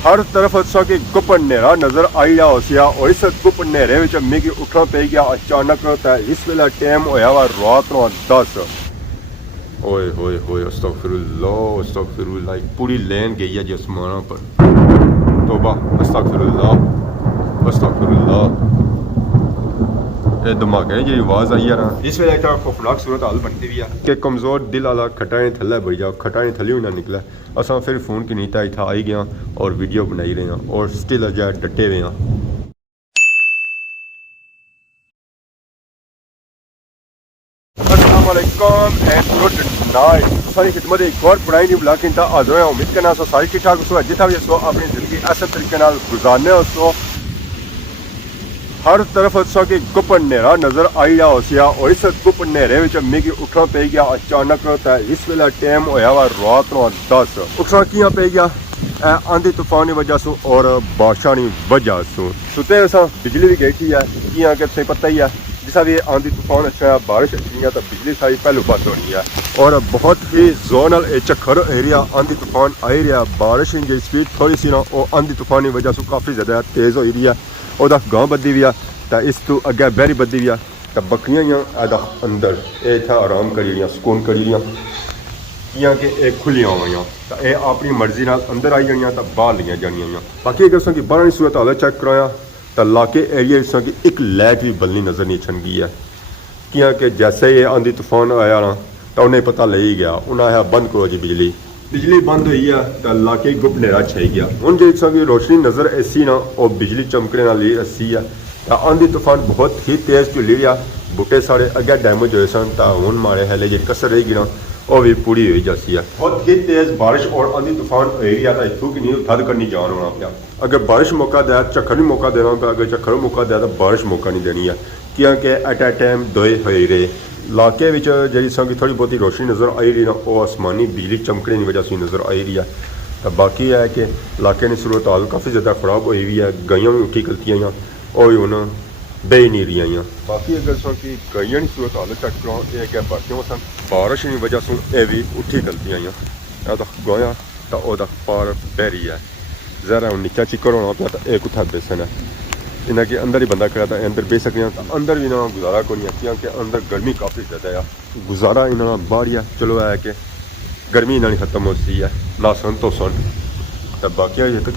हर तरफ असा कि गुप नेरा नजर आई रहा होसिया और इस गुप नेरे विच मिगी उठना पे गया अचानक। तो इस वेले टाइम होया वा रात नू 10। ओए होए होए अस्तगफिरुल्लाह अस्तगफिरुल्लाह। पूरी लेन गई है जी आसमानों पर। तौबा अस्तगफिरुल्लाह अस्तगफिरुल्लाह। ये धमाके जी आवाज़ आई है ना, इस वेले एक खौफनाक सूरत हाल बनती हुई है कि कमज़ोर दिल वाला खटाएं थल्ले बड़ी जाओ, खटाएं थल्ले ना निकला। असा फिर फ़ोन की नीता इतना आई गया और वीडियो बनाई रहे हैं और स्टिल अजा डटे हुए हैं। अस्सलाम वालेकुम एंड गुड नाइट। सारी खिदमत एक और पुरानी न्यू ब्लॉग की हाजिर है। उम्मीद करना सो सारी ठीक ठाक हो, जितना भी सो अपनी ज़िंदगी ऐसे तरीके नाल गुजारने हो सो। हर तरफ असा कि गुप नेरा नजर आई रहा होसिया और इस गुप नेरे विच मिगी उठना पे गया अचानक। तो इस वेले टाइम होया वा रात नू 10। उठना कियां पे गया आंधी तूफान की वजह से और बारिशा की वजह से। सुते असा बिजली भी गई थी है कियां कि तुसें पता ही है जिसा भी आंधी तूफान अच्छा बारिश अच्छी है तो बिजली सारी पहलू बंद होनी है। और बहुत ही जोर नाल चक्कर एरिया आंधी तूफान आई रहा। बारिश की स्पीड थोड़ी सी ना वो आंधी तूफान की वजह से काफ़ी ज़्यादा तेज़ हो रही है। और गांव बदी हुई है तो इस तू अगे बहरी बदी हुई है। तो बकरियां अंदर ये इतना आराम करी रही सुकून करी रही कियां कि एक खुलियां हुई तो यह अपनी मर्जी नाल अंदर आई जानियां तो बाहर लिया जानियां। बाकी अगर असा बाहर सूरत हाल चेक कराया तो लाके एरिया जिस की एक लाइट भी बलनी नज़र नहीं छन गई है। कियां कि जैसे ये आंधी तूफान आया ना तो उन्हें पता ले ही गया, उन्हें आया बंद करो जी बिजली। बिजली बंद हुई है तो लाके गुप नेरा छाई गया। हूँ जिस की रोशनी नज़र ऐसी ना और बिजली चमकने वाली ऐसी है। तो आंधी तूफान बहुत ही तेज़ चुली रहा। बूटे सारे अगे डैमेज हुए सन तो हूँ मारे हाले जी कसर रही ना वो भी पूरी हुई जैसी है। बहुत ही तेज़ बारिश और आंधी तूफान हो रही है तो इतों की नहीं थद करनी जान होना पाया। अगर बारिश मौका दिया झक्खर नहीं मौका देना पाया, अगर झक्खर मौका दिया तो बारिश मौका नहीं देनी है। क्योंकि एट ए टाइम दोए हो रहे इलाके जी संग थोड़ी बहुत रोशनी नज़र आई रही ना वो आसमानी बिजली चमकने की वजह से नज़र आई रही है। तो बाकी है कि इलाके की सूरत हाल काफ़ी ज़्यादा खराब हुई हुई है। गाइयां भी उठी कलतियाँ और हूँ बह नहीं रही। बाकी अगर की गाइयां की सूरत हाल चेक करो ये क्या बाकियों सन बारिश की वजह से यह भी उठी कलतियाँ तो गाया तो वह पार बह रही है। ज़रा हम नीचा चिक्कर होना पाया तो एक कुत्था बेसन है इन्हें कि अंदर ही बंदा खड़ा था अंदर बेच सकते हैं। तो अंदर भी ना गुजारा को नहीं क्योंकि अंदर गर्मी काफ़ी ज़्यादा है। गुजारा इन्होंने बाहर है चलो है कि गर्मी इन्होंने खत्म हो सी है ना सन तो सन। तो बाकी अजे तक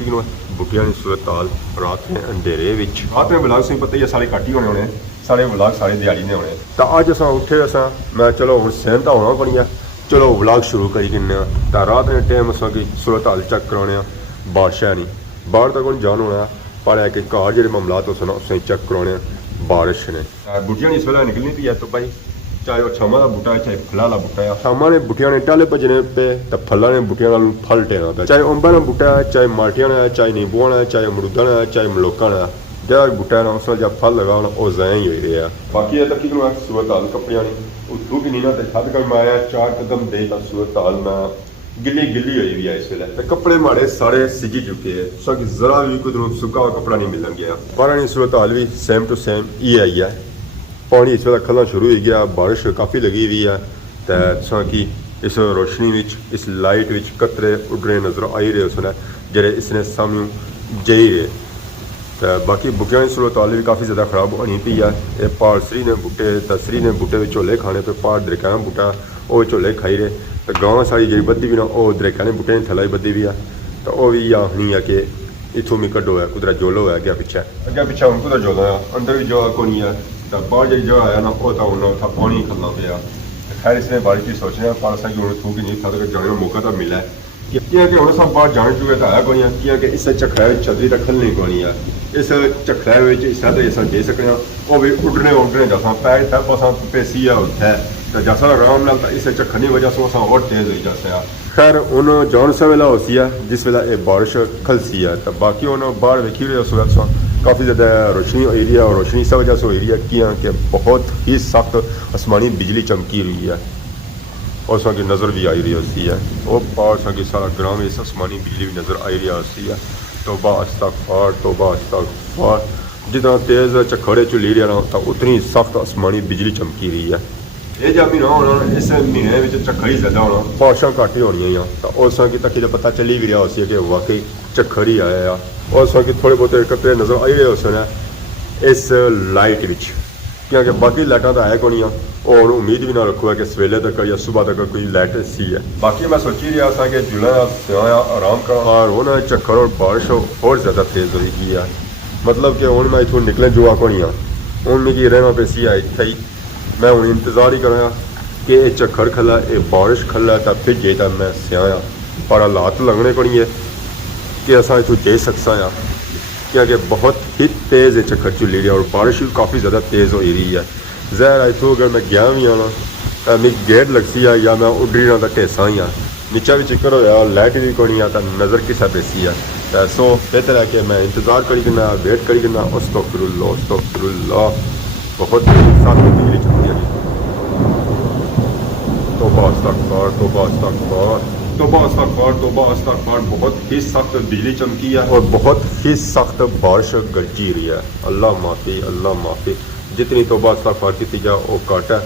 बूटियां की सूरत हाल रात में अंधेरे रात में ब्लाग से पता ही है सारे घट ही होने होने सारे ब्लाग सारे दिहाड़ी ने होने। तो अज अस उठे असा मैं चलो हम सहन तो होना पड़ी है चलो ब्लाग शुरू करी किन्ने। तो रात के टाइम असा की सूरत हाल चेक कराने बारिश है नहीं बाहर तक जान होना पर है कि घर जो मामलात हो सुना उसे चेक कराने बारिश ने। बूटियां इस वेला निकलनी पी है तो भाई चाहे वह छामा का बूटा है चाहे फलों का बूटा है। छामा ने बूटियां ने टाले भजने पे तो फलों ने बूटियां फल टेना पे। चाहे अंबा का बूटा है चाहे माल्टियां है चाहे नींबू है चाहे अमरूदा है चाहे मलोका है जरा बूटा है उसमें जब फल लगा वो ज़ाया ही हो रहे हैं। बाकी है तक सूरत हाल कपड़िया उतू भी नहीं ना छत कर माया 4 कदम दे तो सूरत हाल मैं गिली गिली हुई भी है इस वेले। तो कपड़े माड़े सारे सिजी चुके हैं सब जरा भी कुछ सुखा हुआ कपड़ा नहीं मिलन गया। बारह सूरत हाल भी सेम टू सेम ये आई है। पानी इस वेला खलना शुरू हो गया बारिश काफ़ी लगी हुई है। तो कि इस रोशनी विच इस लाइट विच कतरे उड़ने नज़र आई रहे उसने जेरे इसने सामने जई रहे। तो बाकी बुकियां की सूरत हाल भी काफ़ी ज़्यादा खराब होनी पी है। ये पहाड़ सरी ने बूटे तसरी ने बूटे झोले खाने तो पहाड़ दरख्त बूटा वो झोले खाई रहे। तो गांव सारी जी बदी भी ना वो दरख्त ने बूटे थला बदी भी है। तो वह भी आखनी है कि इतों भी कड्डो है कुदरा जोलो है अगे पिछे हम कुदरा जोलो है अंदर भी जो को नहीं है। तो बाहर जी जगह आया ना वो तो उन्हें उत्था पानी खलना पाया। खैर इसने बारिश की सोचने पर असा कि थूक नहीं था जाने का मौका तो मिला है कि हम सब बाहर जाने चुके तो है कोई कि इस चखड़ा छतरी तो खलनी कोनी है। इस चखड़ा इस तरह अस दे सकते वो भी उड्डने उड्डने जैसा पैर तब असा पेसी है उत्थे तो जैसा आराम नाल इस चखड़ की वजह से असा और तेज़ हुई जैसे। खैर उन जान सा वेला होसी है जिस वेला ये बारिश खलसी है। तो बाकी उन्होंने बाहर वेखी रहे उस वक्त काफ़ी ज़्यादा रोशनी हो रही है और रोशनी इस वजह से हो रही है कि बहुत ही सख्त आसमानी बिजली चमकी रही है और उसकी नज़र भी आई रही होती है। वो पार की सारा ग्राम इस आसमानी बिजली भी नज़र आई रही होती है। तौबा अस्तगफार जितना तेज़ चखड़े चुली रहा था उतनी सख्त आसमानी बिजली चमकी रही है। ਇਹ ਜਾਂ ਮਹੀਨਾ ਹੋਣਾ, ਇਸ ਮਹੀਨੇ ਵਿੱਚ ਝੱਖੜ ਹੀ ਜ਼ਿਆਦਾ ਹੋਣਾ, ਬਾਰਿਸ਼ਾਂ ਘੱਟ ਹੀ ਹੋਣੀਆਂ ਆ। ਤਾਂ ਉਸ ਵਾਂ ਕਿ ਤੱਕੀ ਦਾ ਪਤਾ ਚੱਲੀ ਵੀ ਰਿਹਾ ਹੋ ਸੀ ਕਿ ਵਾਕਈ ਝੱਖੜ ਹੀ ਆਇਆ ਆ। ਉਸ ਵਾਂ ਕਿ ਥੋੜ੍ਹੇ ਬਹੁਤੇ ਕੱਪੜੇ ਨਜ਼ਰ ਆਈ ਰਹੇ ਹੋ ਸਨ ਇਸ ਲਾਈਟ ਵਿੱਚ, ਕਿਉਂਕਿ ਬਾਕੀ ਲਾਈਟਾਂ ਤਾਂ ਹੈ ਕੋਣੀਆਂ। और उम्मीद भी ना रखो है कि सवेले तक या सुबह तक कोई लाइट सी है। बाकी मैं सोची रहा था कि जुलाई आराम कर और होना चक्कर और बारिश और ज़्यादा तेज़ होगी है। मतलब कि हूँ मैं इतों निकले जुआ को नहीं हूँ मिगी रहना पे सी है इतना ही। मैं हूँ इंतज़ार ही करा कि ये चक्कर खला ये बारिश खला तो भिजे तो मैं सियाया, पर हालात लगने को नहीं है कि असा इतों जे सकसा आ, क्योंकि बहुत ही तेज़ ये चक्कर चुली रही है और बारिश भी काफ़ी ज़्यादा तेज़ हो रही है। जहर इतों अगर मैं गया भी आना मिगी गेट लगसी है या मैं उड्डी ना तो ढेसा ही हाँ, नीचा भी चिक्कर होया लाइट भी कोई नहीं आता, नज़र किसा पैसी है। सो बेहतर है कि मैं इंतज़ार करी करना, वेट करी करना। अस्तगफिरुल्लाह बहुत साथ में बिजली चलती है। तौबा अस्तगफार तौबा अस्तगफार तौबा अस्तगफार तौबा अस्तगफार। बहुत ही सख्त बिजली चमकी है और बहुत ही सख्त बारिश गरजी रही है। अल्लाह माफ़ी अल्लाह माफ़ी। जितनी तौबा इस्तगफार की जा वो घट है।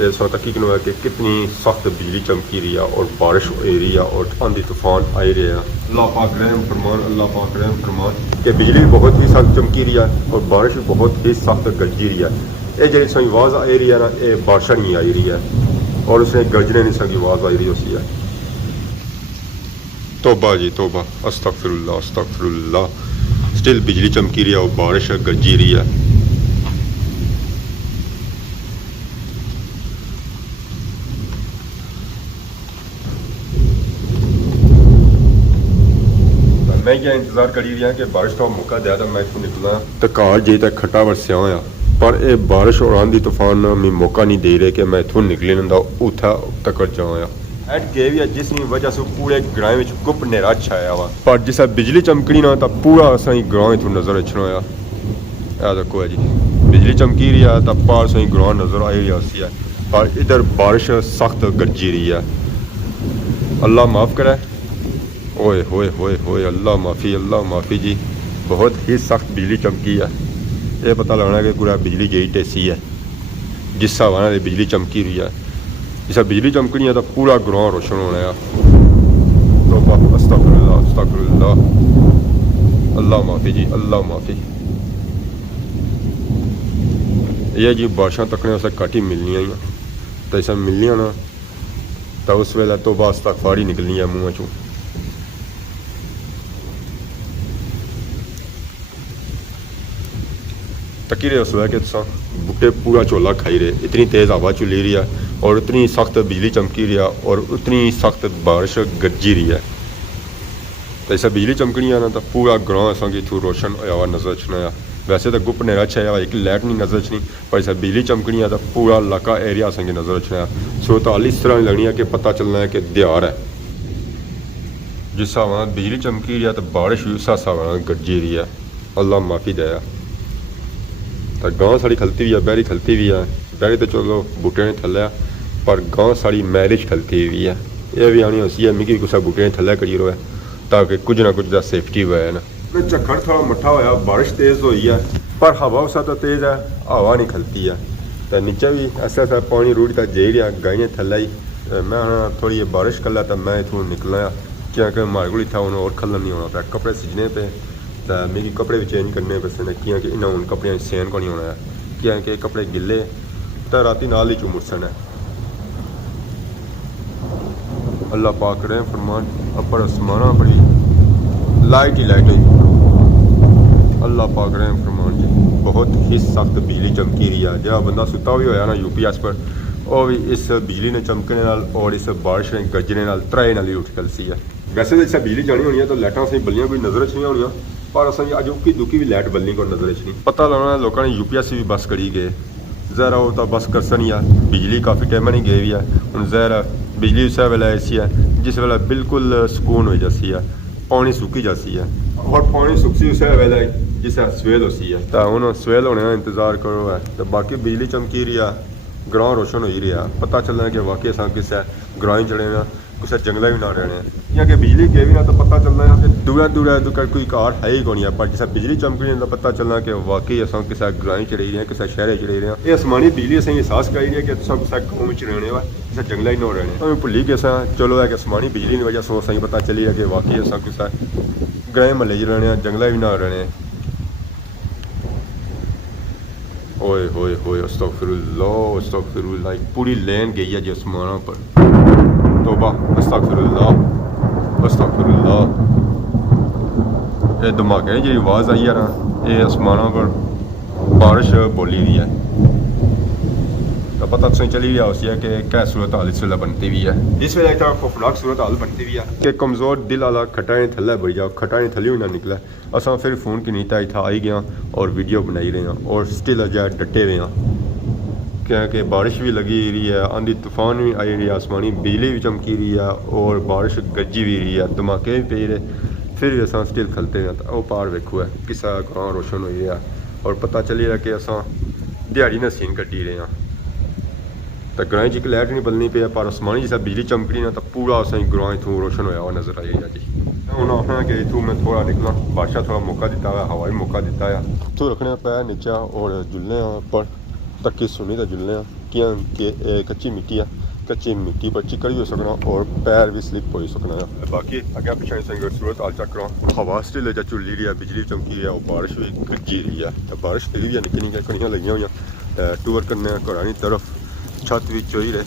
इस वक्त हकीकत है कि कितनी सख्त बिजली चमकी रही है और बारिश हो रही है और आंधी तूफान आ रहे हैं। अल्लाह पाक रहम फरमान, अल्लाह पाक रहम फरमान कि बिजली बहुत ही सख्त चमकी रही है और बारिश बहुत ही सख्त गरजी रही है। ये जी सी आवाज़ आ रही है ना, ये बारिश नहीं आई रही है और उसने गरजने नहीं सकी आवाज़ आई रही होती है। तौबा जी तौबा अस्तगफिरुल्लाह अस्तगफिरुल्लाह। स्टिल बिजली चमकी रही है और बारिश गरजी रही है। मैं क्या इंतज़ार करी रहा कि बारिश का मौका दिया तो मैं इतों निकला तो घर जे तक खट्टा वरसिया होया, पर यह बारिश और आंधी तूफान मैं मौका नहीं दे रहे कि मैं इतों निकले ना उथा तक जाया। एट गए भी जिस वजह से पूरे ग्रां में गुप नेरा छाया हुआ, पर जिस बिजली चमकनी ना तो पूरा असा ग्रां इतों नज़र अचना होया। यह देखो है जी बिजली चमकी रही है तो पार सही ग्रां नज़र आई रही है, पर इधर बारिश सख्त गरजी रही है। अल्लाह माफ़ करे। ओए होए होए होए अल्लाह माफ़ी जी। बहुत ही सख्त बिजली चमकी है। ये पता लगना कि पूरा बिजली गई टेसी है जिस हिसाब से बिजली चमकी रही है। जिस बिजली चमकनी है तो पूरा ग्रां रोशन होना है। तौबा अस्तगफिरुल्लाह अस्तगफिरुल्लाह। अल्लाह माफ़ी जी अल्लाह माफ़ी। ये जी बारिशां तकने उसे घट ही मिलनियां ही, तो इस मिलनियां ना तो उस वेले तौबा इस्तगफार ही निकलनी है मूँह चों। तकी रहे उस कि बूटे पूरा झोला खाई रहे, इतनी तेज़ हवा चली रही है और इतनी सख्त बिजली चमकी रही है और उतनी सख्त बारिश गरजी रही है। तो ऐसा बिजली चमकनी है ना तो पूरा ग्रां असा इतों रोशन होया हुआ नज़र अचना है। वैसे तो गुप नेरा छाया हुआ, एक लाइट नहीं नज़र अचनी, पर ऐसा बिजली चमकनी है तो पूरा इलाका एरिया असा नज़र अचना है। सो तो इस तरह लगनी है कि पता चलना है कि दिहार है। जिस हिसाब से बिजली चमकी रही है तो बारिश भी उस हिसाब से गरजी रही है। अल्लाह माफ़ी दया। तो गांव साड़ी खलती भी है, बहरी खलती भी है। बहरी तो चलो बूटे ने थल्ले, पर गांव साड़ी मैरिज खलती हुई है। यह भी आनी होती है मिगी कुछ बूटे ने थल्ले करी रहे ताकि कुछ ना कुछ सेफ्टी हुआ है ना। झक्खड़ थोड़ा मट्ठा होया, बारिश तेज़ हुई है पर हवा उसा तो तेज़ है, हवा नहीं खलती है। तो नीचे भी ऐसा ऐसा पानी रूढ़ी तक जे रहा गाइयाँ थल्ले ही। मैं हाँ थोड़ी बारिश कल तो मैं इतों निकला क्योंकि मारे को इतना हूँ और खलन नहीं होना पाया, कपड़े सिजने पे तो मेरी कपड़े भी चेंज करने पैसे ने क्योंकि इन्हें हूँ कपड़े सेन को नहीं होना है क्योंकि कपड़े गिले तो राती नाल ही चुमुरसन है। अल्लाह पाक रहे फरमान अपर आसमाना बड़ी लाइट ही लाइट हुई। अल्लाह पाक रहे फरमान जी बहुत ही सख्त बिजली चमकी रही है। जो बंदा सुता भी होया ना UPS पर वो भी इस बिजली ने चमकने नाल और इस बारिश ने गरजने नाल त्राए नाल ही उठ कलसी है। वैसे तो इस बिजली जानी होनी है तो लाइटां सही बल्लियां कोई नज़र च नहीं होनी, पर असें अज उकी दुकी भी लाइट बल्ली को नज़र च नहीं। पता लगना लोगों ने UPS भी बस करी गए जहरा वो तो बस कर सी है। बिजली काफ़ी टाइम नहीं गई है हूँ जहरा बिजली उस वेले ऐसी है जिस वेले बिल्कुल सुकून हो जाती है, पानी सुकी जाती है और पानी सुखसी उस वेले जिस सवेल होती है। तो हूँ सवेल होने का इंतज़ार करो है। तो बाकी बिजली चमकी रही है, ग्रां रोशन हो रहा है। पता चलना कि वाकई अस किस ग्रां चढ़े ना कुछ जंगल भी ना रहने या कि बिजली गए भी ना तो पता चलना है कि दूरा दूरा कोई कार है ही कौन है पर जिस बिजली चमकनी तो पता चलना कि वाकई अस किसी ग्रां च रही रहे हैं किसी शहर च रही रहे हैं ये आसमानी बिजली असें एहसास कराई रही है कि तुम किसी गाँव में रहने वा किसी जंगल ही ना रहने हमें भुली गए चलो है कि आसमानी बिजली की वजह से असें पता चली है कि वाकई अस किसी ग्रां महल्ले च रहने जंगल भी ना रहने ओए होए होए अस्तगफिरुल्लाह अस्तगफिरुल्लाह पूरी लेन गई है जी आसमानों पर तौबा अस्तगफिरुल्लाह अस्तगफिरुल्लाह ये धमाके जी आवाज़ आई है ना ये आसमानों पर बारिश बोली दी है तो पता तुसें चली गया उसी है कि क्या सूरत हाल इस वेले बनती भी है इस वेले इतना खौफनाक सूरत हाल बनती भी है कि कमज़ोर दिल वाला खटा ने थल्ले बड़ी जाओ खटा ने थल्ले ना निकला असा फिर फ़ोन की नीता इतना आई गया और वीडियो बनाई रहे हैं और स्टिल अजा डटे रहे हैं क्योंकि बारिश भी लगी रही है आंधी तूफान भी आई रही है आसमानी बिजली भी चमकी रही है और बारिश गज्जी भी रही है धमाके भी पे रहे फिर भी असा स्टिल खलते हैं तो वह पार वेखो है किसा गाँव रोशन हो रहा और पता चली रहा कि असा दिहाड़ी ने सीन कट्टी रहे हैं तो ग्रां च एक लाइट नहीं बदलनी पे पर आसमानी जिस बिजली चमकनी ना तो पूरा असें ग्रां इतों रोशन होया हुआ नजर आई जी हूँ आखना कि इतों मैं थोड़ा निकला बादशाह थोड़ा मौका दिता है हवा भी मौका दिता है इतों रखने पैर नीचा और जुलने पर तक्की सुनी तो जुलने क्या कच्ची मिट्टी है कच्ची मिट्टी पर चिकड़ भी हो सकना और पैर भी स्लिप हो सकना है बाकी अगर पिछले संग सूरत हाल चक रहा हवा स्टिल चुली रही है बिजली चमकी रही है और बारिश भी गज्जी रही है तो बारिश दिली भी निक्की निक्की कड़ियां लगी हुई टूर करने घर की तरफ छत भी चोई रहे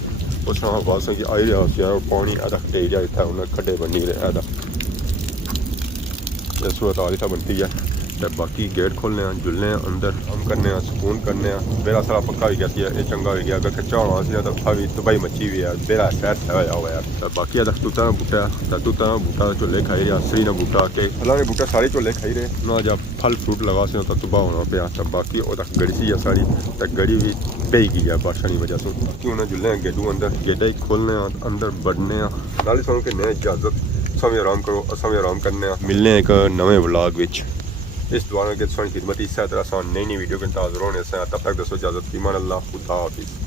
उस आवाज़ की आई रहा और पानी अदा टेक जा इतना उन्हें खड्डे बनी रहे अदा सूरत हाल इतना बनती है तो बाकी गेट खोलने जुलने अंदर हम करने सुकून करने बेरा सारा पक्का भी गया ये चंगा हो गया अगर कच्चा होना सी तो उत्था भी तबाही मची भी है बेरा शहर होया हुआ है तो बाकी अदा तूता बूटा तो तूता बूटा झोले खाई रहा असरी ना बूटा के फलों के बूटा सारे झोले खाई रहे ना जब फल फ्रूट लगा से तो तबाह होना पाया तो बाकी वो गड़ी सी है सारी तो गड़ी भी पई गई है बादशाह की वजह से बाकी उन्हें जुलने गेडू अंदर गेटा ही खोलने अंदर बढ़ने नाले सुन के नए इजाजत समय आराम करो असा भी आराम करने मिलने एक नवे व्लॉग विच इस दुआ में कि खिदमत इस तरह नई वीडियो के इंतजार होने से तब तक दसो इजाजत ईमान अल्लाह खुदा हाफिज़।